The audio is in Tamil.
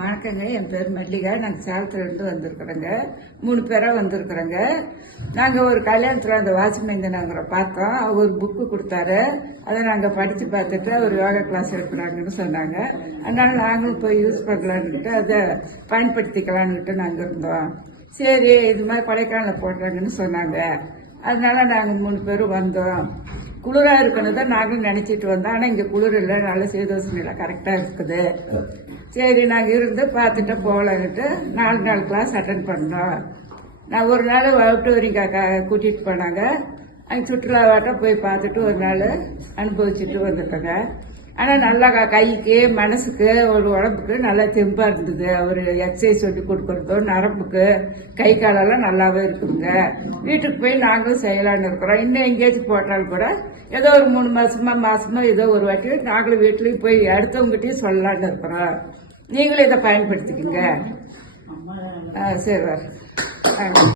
வணக்கங்க. என் பேர் மல்லிகா. நாங்கள் சேலத்துலேருந்து வந்திருக்கிறோங்க. 3 பேராக வந்திருக்கிறோங்க. நாங்கள் ஒரு கல்யாணத்தில் அந்த வாசிமேந்தனாங்கிற பார்த்தோம். அவர் ஒரு புக்கு கொடுத்தாரு. அதை நாங்கள் படித்து பார்த்துட்டு அவர் யோகா கிளாஸ் எடுக்கிறாங்கன்னு சொன்னாங்க. அதனால நாங்களும் போய் யூஸ் பண்ணலான்னுட்டு அதை பயன்படுத்திக்கலான்னுட்டு நாங்கள் இருந்தோம். சரி, இது மாதிரி கொடைக்கானலில் போடுறாங்கன்னு சொன்னாங்க. அதனால நாங்கள் 3 பேரும் வந்தோம். குளிராக இருக்கணும் தான் நாங்களும் நினச்சிட்டு வந்தோம். ஆனால் இங்கே குளிர் இல்லை, நல்ல சீதோஷனில் கரெக்டாக இருக்குது. சரி, நாங்கள் இருந்து பார்த்துட்டு போகலான்ட்டு 4 நாள் கிளாஸ் அட்டன் பண்ணோம். நான் ஒரு நாள் அவுட்டோரிங்காக்கா கூட்டிகிட்டு போனாங்க. அங்கே சுற்றுலாவாட்டம் போய் பார்த்துட்டு ஒரு நாள் அனுபவிச்சுட்டு வந்துட்டோங்க. ஆனால் நல்லா கைக்கு மனசுக்கு ஒரு உடம்புக்கு நல்லா தெம்பாக இருந்தது. ஒரு எக்ஸசைஸ் சொல்லி கொடுக்குறதோ நரம்புக்கு கை காலெல்லாம் நல்லாவே இருக்குங்க. வீட்டுக்கு போய் நாங்களும் செய்யலான்னு இருக்கிறோம். இன்னும் எங்கேயாச்சும் போட்டாலும் கூட ஏதோ ஒரு 3 மாசமோ ஏதோ ஒரு வாட்டி நாங்களும் வீட்லேயும் போய் அடுத்தவங்ககிட்டையும் சொல்லலான்னு இருக்கிறோம். நீங்களும் இதை பயன்படுத்திக்கங்க. சரி, வர